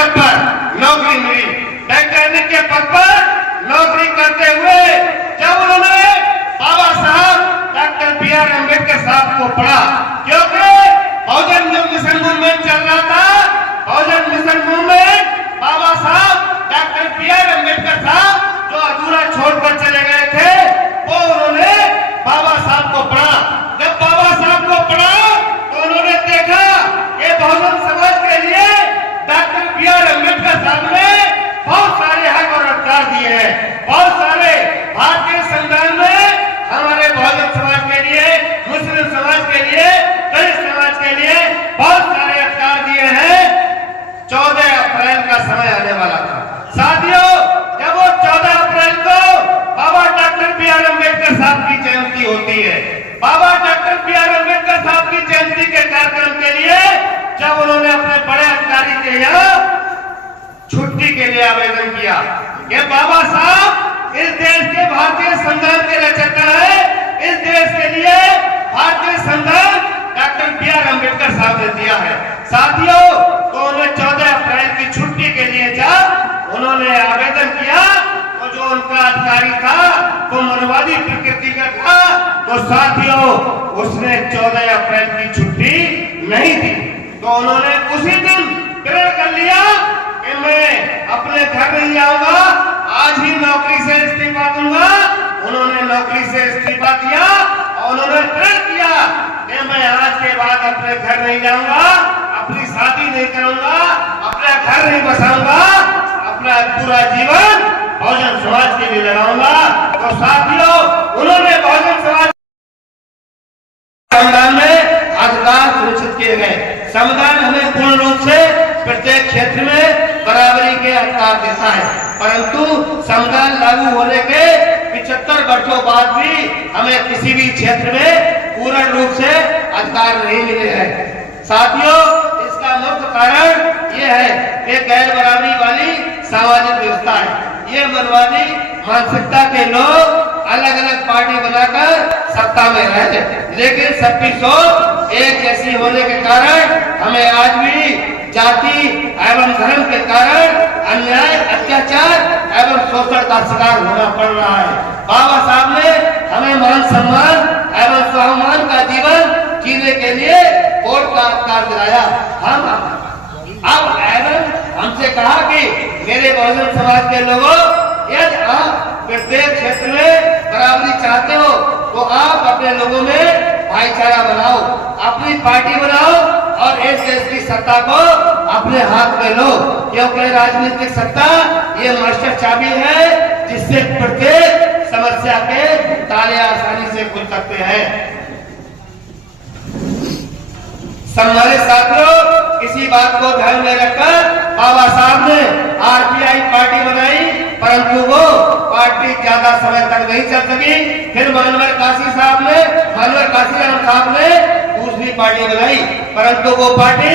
पद पर नौकरी मिली। वैज्ञानिक के पद पर नौकरी करते हुए जब उन्होंने बाबा साहब डॉक्टर बी.आर. अम्बेडकर साहब को पढ़ा, क्योंकि बहुजन मिशन मूवमेंट चल रहा था, बहुजन मिशन मूवमेंट बाबा साहब डॉक्टर बी.आर. अम्बेडकर साहब जो अधूरा छोड़कर चले गए थे, वो उन्होंने बाबा साहब को पढ़ा। जब बाबा साहब को पढ़ा तो उन्होंने देखा कि बहुजन समाज के लिए डॉक्टर बी.आर. अम्बेडकर साहब ने बहुत सारे हक और अधिकार दिए हैं। बहुत सारे भारतीय संविधान में हमारे बहुजन समाज के लिए, मुस्लिम समाज के लिए, दलित समाज के लिए बहुत सारे अधिकार दिए हैं। 14 अप्रैल का समय आने वाला था साथियों, जब वो 14 अप्रैल को बाबा डॉक्टर बी.आर. अम्बेडकर साहब की जयंती होती है। बाबा डॉक्टर बी.आर. अम्बेडकर साहब की जयंती के कार्यक्रम के लिए जब उन्होंने अपने बड़े अधिकारी के यहाँ छुट्टी के लिए आवेदन किया कि बाबा साहब इस देश के भारतीय संविधान के रचयिता है, इस देश के लिए भारतीय संविधान डॉक्टर बी.आर. अम्बेडकर साहब ने दिया है। साथियों, तो उन्हें 14 अप्रैल की छुट्टी के लिए जब उन्होंने आवेदन किया तो जो उनका अधिकारी था वो मनवादी प्रकृति का था, तो साथियों उसने 14 अप्रैल की छुट्टी नहीं दी। तो उन्होंने उसी दिन प्रण कर लिया कि मैं अपने घर नहीं जाऊंगा, आज ही नौकरी से इस्तीफा दूंगा। उन्होंने नौकरी से इस्तीफा दिया और उन्होंने प्रण किया कि मैं आज के बाद अपने घर नहीं जाऊंगा, अपनी शादी नहीं करूंगा, अपना घर नहीं बसाऊंगा, अपना पूरा जीवन बहुजन समाज के लिए लगाऊंगा। तो साथियों, उन्होंने बहुजन समाज संविधान में अधिकार सुनिश्चित किए गए। संविधान हमें पूर्ण रूप से प्रत्येक क्षेत्र में बराबरी के अधिकार देता है, परंतु संविधान लागू होने के 75 वर्षों बाद भी हमें किसी भी क्षेत्र में पूर्ण रूप से अधिकार नहीं मिले हैं। साथियों, इसका मुख्य कारण ये है कि गैर बराबरी वाली सामाजिक व्यवस्था है। ये मनवादी मानसिकता के लोग अलग अलग पार्टी बनाकर सत्ता में रहे, लेकिन सबकी सोच एक जैसी होने के कारण हमें आज भी जाति एवं धर्म के कारण अन्याय, अत्याचार एवं शोषण का शिकार होना पड़ रहा है। बाबा साहब ने हमें मान सम्मान एवं स्वाभिमान का जीवन जीने के लिए वोट का अधिकार दिलाया। हम अब एवं हमसे कहा कि मेरे बहुजन समाज के लोगों, यदि आप प्रत्येक क्षेत्र में बराबरी चाहते हो तो आप अपने लोगों में भाईचारा बनाओ, अपनी पार्टी बनाओ और इस देश की सत्ता को अपने हाथ में लो, क्योंकि राजनीतिक सत्ता ये मास्टर चाबी है जिससे प्रत्येक समस्या के ताले आसानी से खुल सकते हैं। सम्मानित साथियों, इसी बात को ध्यान में रखकर बाबा साहब ने आरपीआई पार्टी बनाई, परंतु वो पार्टी ज्यादा समय तक नहीं चल सकी। फिर मानवर काशीराम साहब ने दूसरी पार्टी बनाई, परंतु वो पार्टी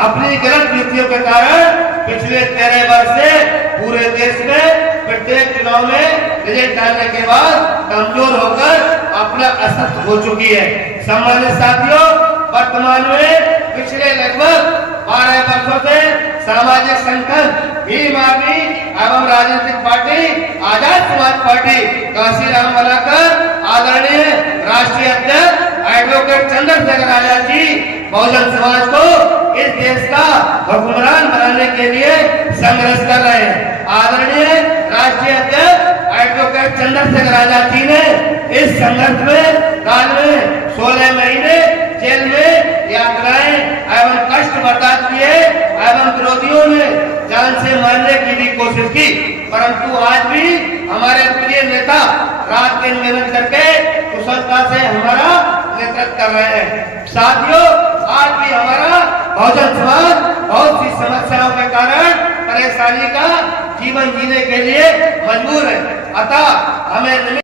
अपनी गलत नीतियों के कारण पिछले 13 वर्ष से पूरे देश में प्रत्येक चुनाव में रिजल्ट डालने के बाद कमजोर होकर अपना असत्य हो चुकी है। सम्मानित साथियों, वर्तमान में पिछले लगभग 12 वर्षों से सामाजिक संगठन भीम आर्मी एवं राजनीतिक पार्टी आजाद समाज पार्टी काशीराम बनाकर आदरणीय राष्ट्रीय अध्यक्ष एडवोकेट चंद्रशेखर आजाद जी बहुजन समाज को इस देश का हुक्मरान बनाने के लिए संघर्ष कर रहे हैं। आदरणीय राष्ट्रीय अध्यक्ष एडवोकेट चंद्रशेखर आजाद जी ने इस संघर्ष में काल में 16 महीने जेल में यातनाएं एवं कष्ट बर्दाश्त किए एवं विरोधियों ने जान से मारने की भी कोशिश की, परंतु आज भी हमारे प्रिय नेता रात दिन मेहनत करके कुशलता से हमारा नेतृत्व कर रहे हैं। साथियों, आज भी हमारा बहुजन समाज बहुत सी समस्याओं के कारण परेशानी का जीवन जीने के लिए मजबूर है। अतः हमें